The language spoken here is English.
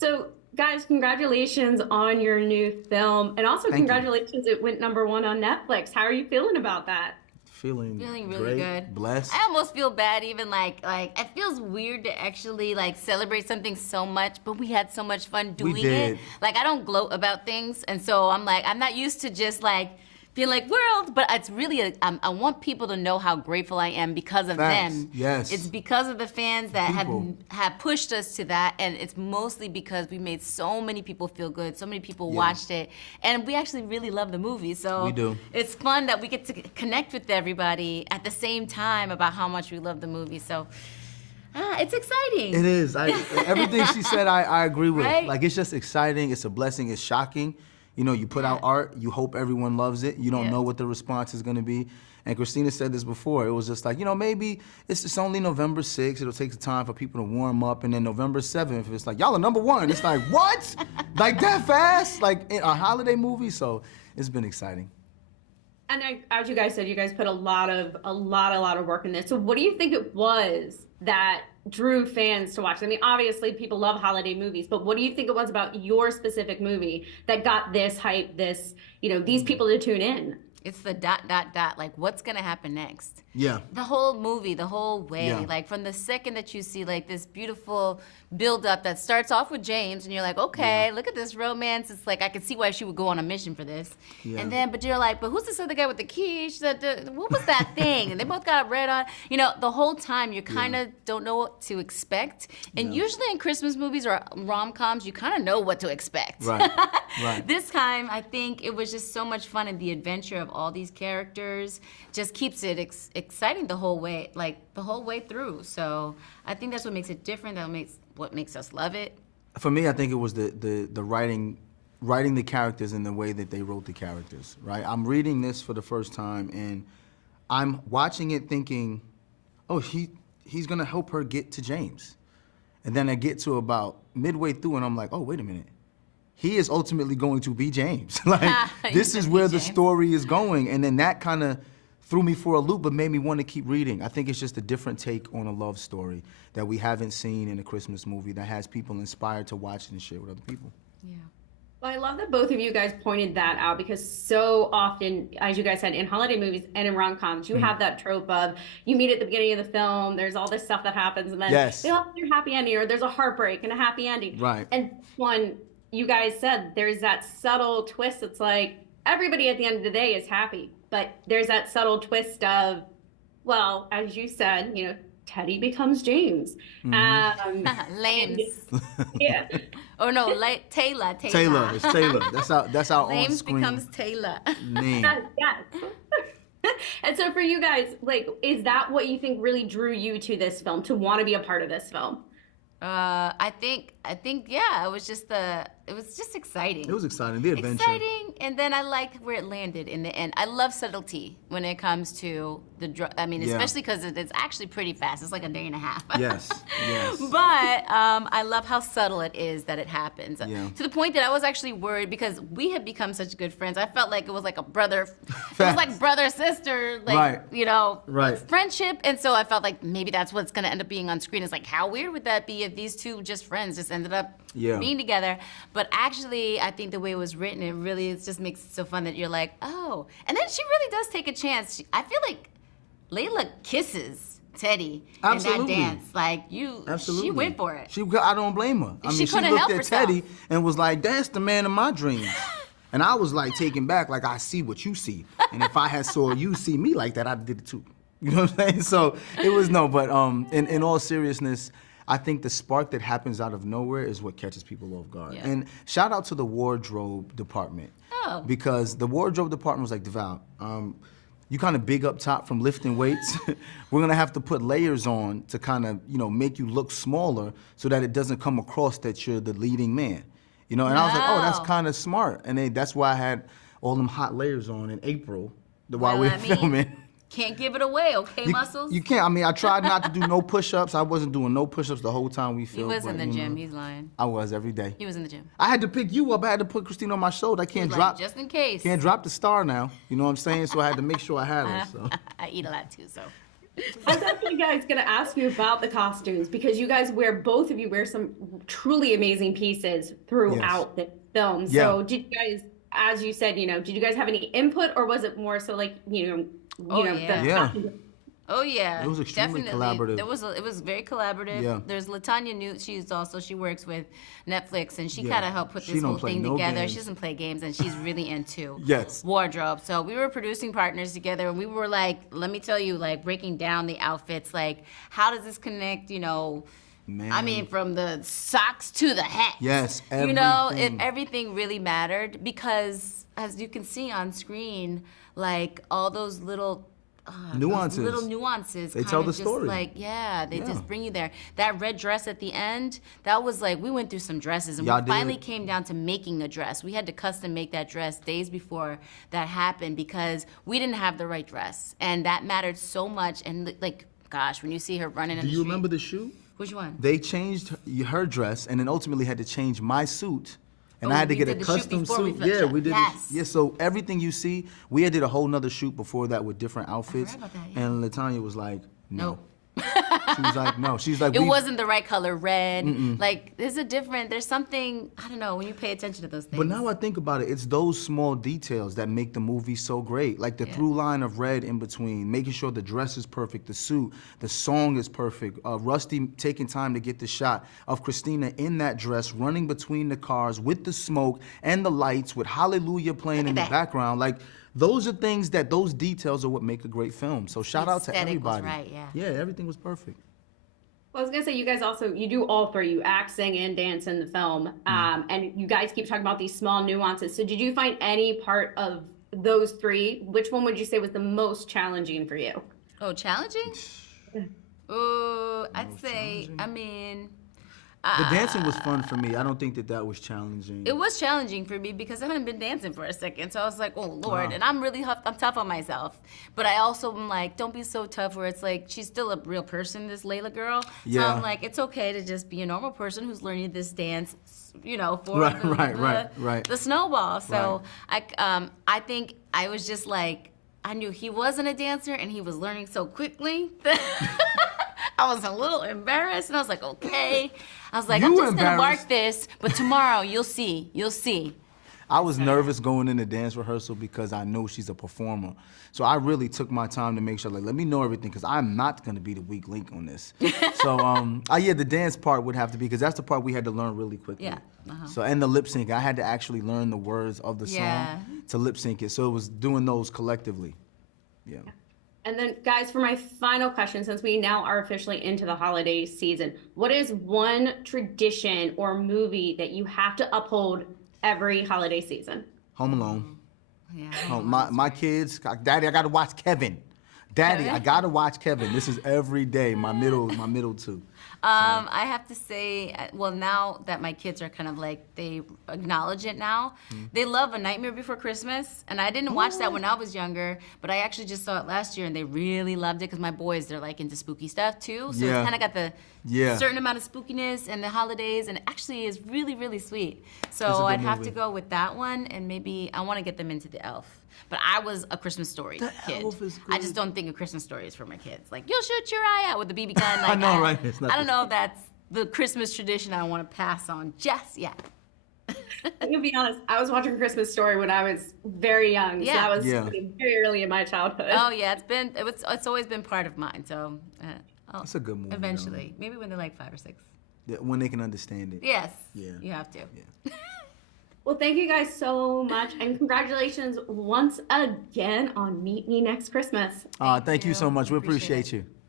So, guys, congratulations on your new film, and also Thank you. congratulations, it went #1 on Netflix. How are you feeling about that? Feeling Feeling really great, good. blessed. I almost feel bad even like it feels weird to actually like celebrate something so much, but we had so much fun doing did. it. Like I don't gloat about things, and so I'm not used to just like being like world, but it's really I want people to know how grateful I am because of Facts. them. Yes. It's because of the fans that People. have pushed us to that, and it's mostly because we made so many people feel good, so many people Yeah. watched it, and we actually really love the movie. So We do. it's fun that we get to connect with everybody at the same time about how much we love the movie. So it's exciting. It is. Everything she said, I agree with. Right? Like, it's just exciting. It's a blessing. It's shocking. You know, you put out art. You hope everyone loves it. You don't Yeah. know what the response is going to be. And Christina said this before. It was just like, maybe it's only November 6th. It'll take some time for people to warm up. And then November 7th, it's like, y'all are #1. It's like, what? Like that fast? Like a holiday movie? So it's been exciting. And as you guys said, you guys put a lot of work in this. So, what do you think it was that drew fans to watch? I mean, obviously, people love holiday movies, but what do you think it was about your specific movie that got this hype, these people to tune in? It's the ... like what's gonna happen next? Yeah. The whole movie, the whole way, Yeah. like from the second that you see like this beautiful build up that starts off with James and you're like, okay, look at this romance. It's like I could see why she would go on a mission for this. Yeah. And then, but you're like, but who's this other guy with the key? What was that thing? And they both got red on. You know, the whole time you kind of don't know what to expect. And usually in Christmas movies or rom-coms, you kind of know what to expect. Right. Right. This time, I think it was just so much fun, and the adventure of all these characters just keeps it exciting the whole way, through. So I think that's what makes it different. What makes us love it. For me, I think it was the writing the characters in the way that they wrote the characters, right? I'm reading this for the first time, and I'm watching it thinking, oh, he's gonna help her get to James. And then I get to about midway through, and I'm like, oh, wait a minute. He is ultimately going to be James. Like, this is where the story is going. And then that kind of threw me for a loop, but made me want to keep reading. I think it's just a different take on a love story that we haven't seen in a Christmas movie that has people inspired to watch it and share with other people. Yeah. Well, I love that both of you guys pointed that out, because so often, as you guys said, in holiday movies and in rom-coms, you have that trope of you meet at the beginning of the film, there's all this stuff that happens, and then they all have their happy ending, or there's a heartbreak and a happy ending. Right. And one, you guys said there's that subtle twist. It's like everybody at the end of the day is happy, but there's that subtle twist of, well, as you said, Teddy becomes James. Lames. Yeah. Oh no, like Taylor. Taylor, it's Taylor. That's our Lames on-screen becomes Taylor. name. Yes. And so for you guys, like, is that what you think really drew you to this film, to want to be a part of this film? I think, yeah, it was just exciting. It was exciting, the adventure. Exciting, and then I like where it landed in the end. I love subtlety when it comes to especially because it's actually pretty fast. It's like a day and a half. Yes. But I love how subtle it is that it happens. To the point that I was actually worried, because we had become such good friends. I felt like it was like a brother. It was like brother sister, friendship. And so I felt like maybe that's what's going to end up being on screen. It's like, how weird would that be if these two just friends just ended up being together? But actually, I think the way it was written, it just makes it so fun that you're like, oh. And then she really does take a chance. I feel like Layla kisses Teddy in that dance. Like, she went for it. I don't blame her. I mean, she looked at Teddy and was like, that's the man of my dreams. And I was like taken back, like, I see what you see. And if I had saw you see me like that, I did it too. You know what I'm saying? So it was but in all seriousness, I think the spark that happens out of nowhere is what catches people off guard. Yeah. And shout out to the wardrobe department. Oh. Because the wardrobe department was like, Devale, you kind of big up top from lifting weights. We're gonna have to put layers on to kind of, make you look smaller so that it doesn't come across that you're the leading man. And I was like, oh, that's kind of smart. And that's why I had all them hot layers on in April while we were filming. Can't give it away, okay, Muscles? You can't. I mean, I tried not to do no push-ups. I wasn't doing no push-ups the whole time we filmed. He was in the gym. He's lying. I was every day. He was in the gym. I had to pick you up. I had to put Christina on my shoulder. I can't drop. Just in case. Can't drop the star now. You know what I'm saying? So I had to make sure I had her. So. I eat a lot too, so. I was actually guys gonna ask you about the costumes because you guys both of you wear some truly amazing pieces throughout the film. So did you guys, as you said, did you guys have any input or was it more so like, Oh yeah, it was extremely collaborative. It was very collaborative. Yeah. There's LaTanya Newt. She works with Netflix, and she kind of helped put this whole thing together. She doesn't play games, and she's really into wardrobe. So we were producing partners together, and we were like, let me tell you, like breaking down the outfits, like how does this connect? Man. I mean, from the socks to the hat. Yes, everything. Everything really mattered because, as you can see on screen, like all those little nuances. They tell the story. They just bring you there. That red dress at the end, that was like, we went through some dresses and we finally came down to making a dress. We had to custom make that dress days before that happened because we didn't have the right dress. And that mattered so much. And gosh, when you see her running in the street. Do you remember the shoot? Which one? They changed her dress and then ultimately had to change my suit. And I had to get a custom suit. We did. Yes. So everything you see, we had did a whole nother shoot before that with different outfits. I forgot about that, And LaTanya was like, no. She was like, no. She's like, it wasn't the right color red. Like, there's something, I don't know, when you pay attention to those things. But now I think about it, it's those small details that make the movie so great. Like the through line of red in between, making sure the dress is perfect, the suit, the song is perfect. Rusty taking time to get the shot of Christina in that dress, running between the cars with the smoke and the lights with Hallelujah playing in the background. Like, those are things those details are what make a great film. So shout out to everybody. Was right, yeah, everything was perfect. Well, I was gonna say, you guys also, you do all three. You act, sing, and dance in the film. And you guys keep talking about these small nuances. So did you find any part of those three, which one would you say was the most challenging for you? Oh, challenging? I'd say, I mean... The dancing was fun for me. I don't think that was challenging. It was challenging for me because I haven't been dancing for a second. So I was like, oh, Lord. And I'm tough on myself. But I also am like, don't be so tough where it's like, she's still a real person, this Layla girl. So I'm like, it's okay to just be a normal person who's learning this dance, for the snowball. So I think I was just like, I knew he wasn't a dancer and he was learning so quickly that I was a little embarrassed. And I was like, okay. I was like, I'm just going to work this, but tomorrow you'll see. I was nervous going into dance rehearsal because I know she's a performer. So I really took my time to make sure, let me know everything because I'm not going to be the weak link on this. So, the dance part would have to be, because that's the part we had to learn really quickly. Yeah. So, and the lip sync, I had to actually learn the words of the song to lip sync it. So it was doing those collectively. Yeah. And then, guys, for my final question, since we now are officially into the holiday season, what is one tradition or movie that you have to uphold every holiday season? Home Alone. Yeah. My kids, Daddy, I got to watch Kevin. Daddy, I got to watch Kevin. This is every day, my middle two. I have to say, well, now that my kids are kind of like, they acknowledge it now, they love A Nightmare Before Christmas. And I didn't watch that when I was younger, but I actually just saw it last year and they really loved it because my boys, they're like into spooky stuff too. So it's kind of got the certain amount of spookiness and the holidays, and it actually is really, really sweet. So I'd have to go with that one, and maybe I want to get them into The Elf. But I was a Christmas Story kid. Elf is good. I just don't think a Christmas Story is for my kids. Like, you'll shoot your eye out with the BB gun. Like, I know, right? I don't know if that's the Christmas tradition I want to pass on just yet. I'm gonna be honest, I was watching Christmas Story when I was very young. So that was very early in my childhood. Oh yeah, it's always been part of mine. So it's a good movie. Eventually, maybe when they're like 5 or 6. Yeah, when they can understand it. Yes. Yeah. You have to. Yeah. Well, thank you guys so much, and congratulations once again on Meet Me Next Christmas. Thank you so much. We appreciate you.